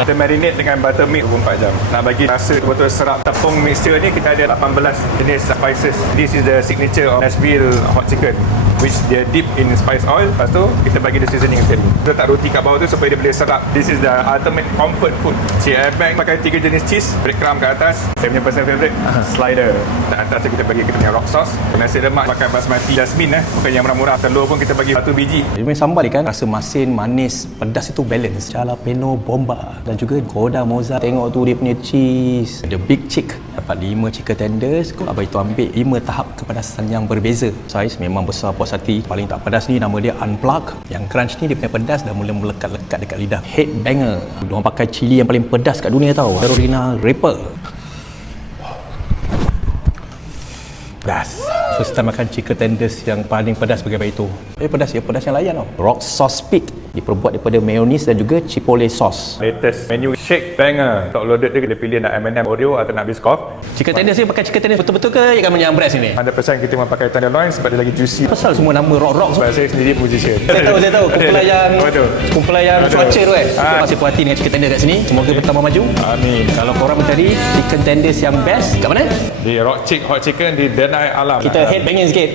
Kita marinate dengan buttermilk 24 jam. Nak bagi rasa betul serap tepung mixture ni, kita ada 18 jenis spices. This is the signature of Nashville hot chicken, which dia dip in spice oil. Lepas tu kita bagi the seasoning sekali. Kita letak roti kat bawah tu supaya dia boleh serap. This is the ultimate comfort food. Cik Abang pakai 3 jenis cheese, breadcrumb kat atas. Saya punya personal favourite, slider. Dan atas tu kita bagi kita punya rock sauce. Nasi lemak pakai basmati jasmine, bukan yang murah-murah. Telur pun kita bagi 1 biji. Dia punya sambal ni kan rasa masin, manis, pedas itu balance. Jalapeno bomba dan juga Gouda Mozza. Tengok tu dia punya cheese. The big chick dapat 5 chicken tenders. Abang itu ambil 5 tahap kepedasan yang berbeza. Saiz memang besar puas hati. Paling tak pedas ni nama dia Unplug. Yang crunch ni dia punya pedas dah mula melekat-lekat dekat lidah. Headbanger. Diorang pakai cili yang paling pedas kat dunia tau. Carolina Reaper. Pedas. First time makan chicken tenders yang paling pedas bagi abang itu. Pedas ya, pedas yang layan tau. Rock sauce pig diperbuat daripada mayonnaise dan juga chipotle sauce. Latest menu shake banger. Top loaded dia pilih nak M&M Oreo atau nak Biscoff. Chicken tenders ni pakai chicken tenders betul-betul ke ikan yang breast ni? 100% kita memang pakai tenderloin sebab dia lagi juicy. Pasal semua nama rock-rock Sebab saya sendiri position. Saya tahu kumpulan yang Betul. cuaca tu kan. Masih puas hati dengan chicken tender kat sini. Semoga bertambah maju. Amin. Kalau korang mencari chicken tenders yang best kat mana? Di Rock Chick Hot Chicken di Denai Alam. Kita headbanging sikit.